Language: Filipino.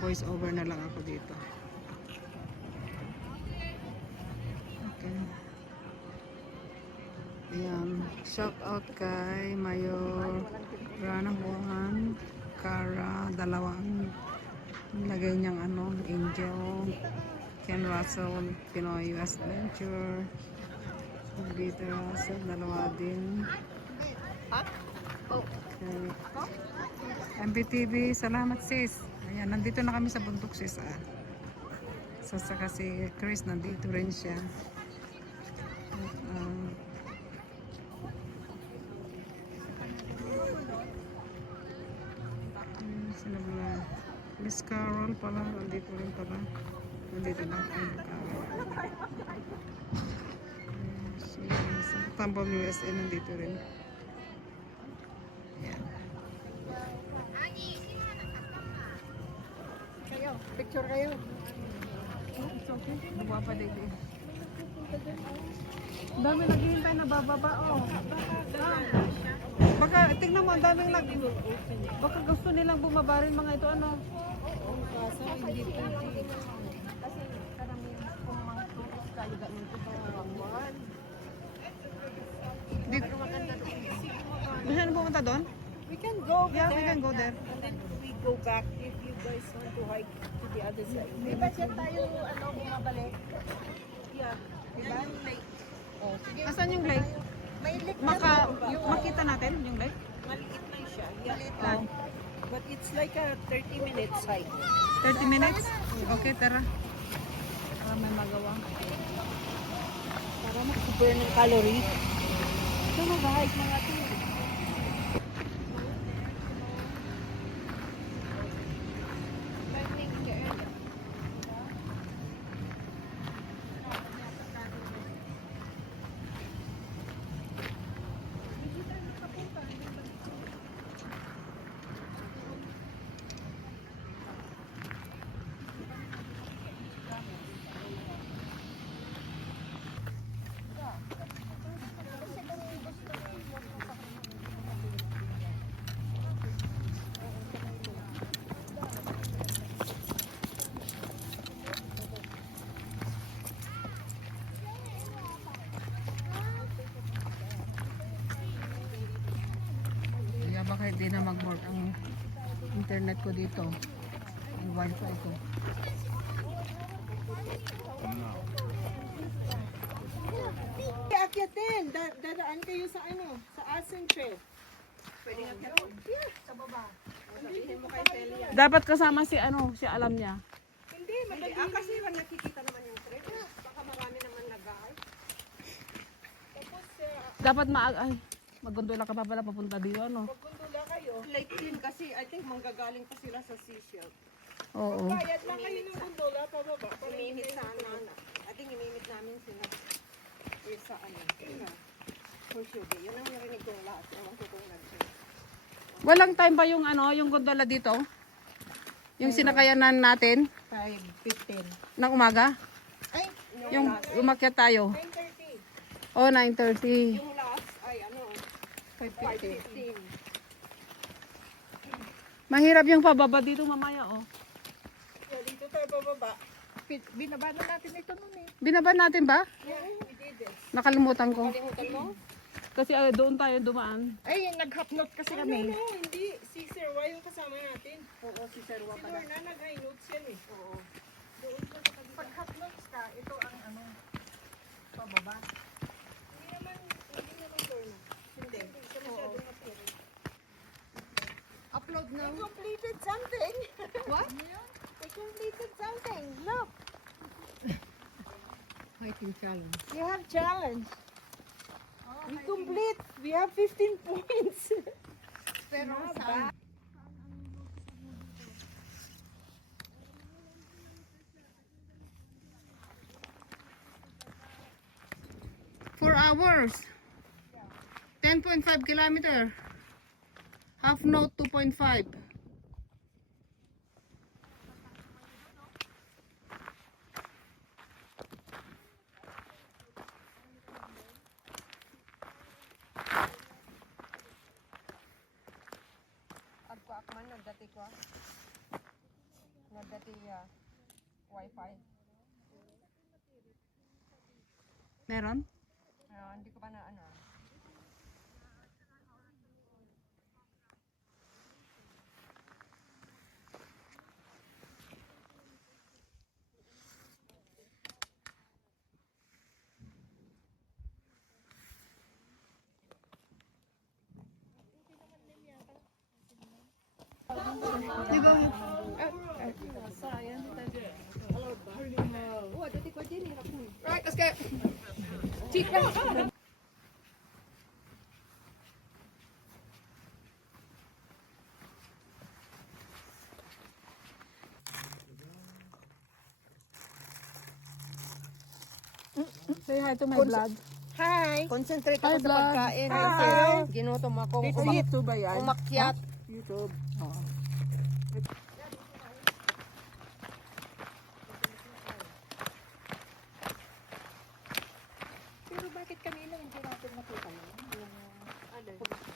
Mag-voice over na lang ako dito. Okay. Ayan. Shout out kay Mayor Rana Buhan, Cara, dalawang lagay niyang ano, Angel, Ken Russell, Pinoy West Venture, Peter Russell, dalawa din. Okay. MPTV, salamat sis. Ayan, nandito na kami sa bundok sis. So, saka si Chris, nandito rin siya. Sinabla. Miss Carol pala, nandito rin pala. Nandito na ay Carol. So, Tambol USA nandito rin. Ayan. Kayo, picture kayo. Buwa pa dito. Dami naghihintay na bababa, oh. Baka, tingnan mo, ang daming baka gusto nilang bumaba rin mga ito, ano? Kaso hindi pwede. Kasi karamihan kung mga tourist kayo ganun ito kawawan. Dito. Gusto niyo pumunta doon? We can go Yeah, we can go there. and then we go back if you guys want to hike to the other side. May budget tayo, ano, bumabalik. Yeah. Diba? Yung lake. Oh, sige. Asan yung lake? May lake Makita natin yung lake? maliit lang siya. Yeah. Maliit lang. But it's like a 30 minutes hike. 30 minutes? Okay, tara. Para may magawa. Para mag-burn ng calorie. So mag-hike mga ito. Kaya baka hindi na mag-work ang internet ko dito. Ang wifi ko. Akyatin, dadaan kayo sa ano, sa Asen Trail. Pwede akyatin. Yes, sa baba. Sabihin mo kay Celia. Dapat kasama si ano, si alam niya. Hindi, madali. Kasi nakikita naman yung trail. Baka marami naman nag-aay. Tapos, Dapat ay, maggondola ka pa pala papunta dito, ano? pagkundula kayo. Late din kasi, I think manggagaling pa sila sa Seashell. Oo. Bayad lang kayo ng gondola pababa. Imimit sana. I think imimit namin sila. Sa ano, sa Horseshoe Bay. Yun ang narinig kong lahat. Ewan ko kung nag-share. Walang time pa yung ano, yung gondola dito? Yung sinakayanan natin 5:15. ng umaga? Ay, Yung umakyat tayo. 9:30. Oh, 9:30. Yung last ay ano, 5:15. Mahirap yung pababa dito mamaya, oh. Yeah, dito tayo bababa. Binaba na natin ito nun eh. Binaba natin ba? Yeah, we did it. Nakalimutan ko. Kalimutan mo? Kasi doon tayo dumaan. Ay, nag-half note kasi kami. No, hindi. Si Sir Y yung kasama natin. Oo, si Sir Y pala. Si Lorna nag-high notes yan eh. Oo. Doon sa kabila. Pag half notes ka, ito ang ano, pababa. Hindi naman Lorna. Hindi. Hindi ka masyadong upload. Upload na. We completed something. What? We completed something. Look. Hiking challenge. You have challenge. We complete. We have 15 points. Pero saan? 4 hours. 10.5 kilometer. Half note 2.5. Agko akman nagdati ko. dati wifi. Meron? Hindi ko pa na ano. Right, let's go. Say hi to my vlog. Hi. Concentrate Hi, ako sa vlog. pagkain. Hi. Ginutom ako. YouTube ba yan? Umakyat. YouTube. Oo. Pero bakit kanina hindi natin nakita yun? Yung